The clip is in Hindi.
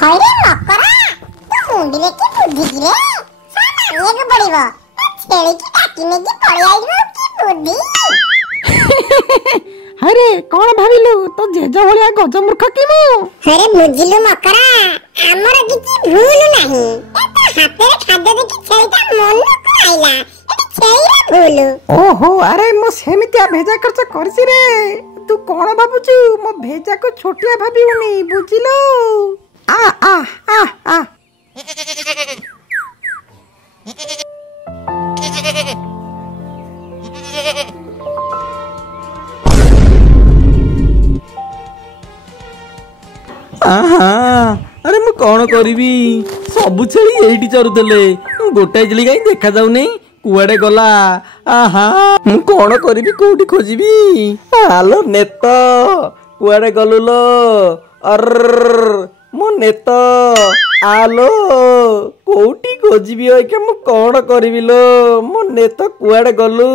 हरे मकरा तू मुंडले की बुद्धि रे सामान्य को पड़िबो छेली की टाकी में की पड़ आइबो की बुद्धि। अरे कौन भाविलु तो जेज भलिया गजमूर्ख कि मु। अरे बुझिलु मकरा हमर किछि भूल नाही ए तो हाथे खाद्य देखि छेलीटा मन को आइला एटी छेलीरा भूल। ओहो अरे मो सेमितिया भेजा खर्च करसी रे तू कौन भाबुचु मो भेजा को छोटिया भाबिउनी बुझिलो। आ आ आ आ अरे मु कौन करिवी सबु छेली एठी चरुतले गोटाई छेली काई देखा जाउ नै कुआडे गला। आहा मु कौन करिवी कोठी खोजिवी। हालो नेत कुआडे गलु लो अर मो नेत आलो कोठी खोजिवी के मु कौन करिवी लो मो नेत कुआडे गलु।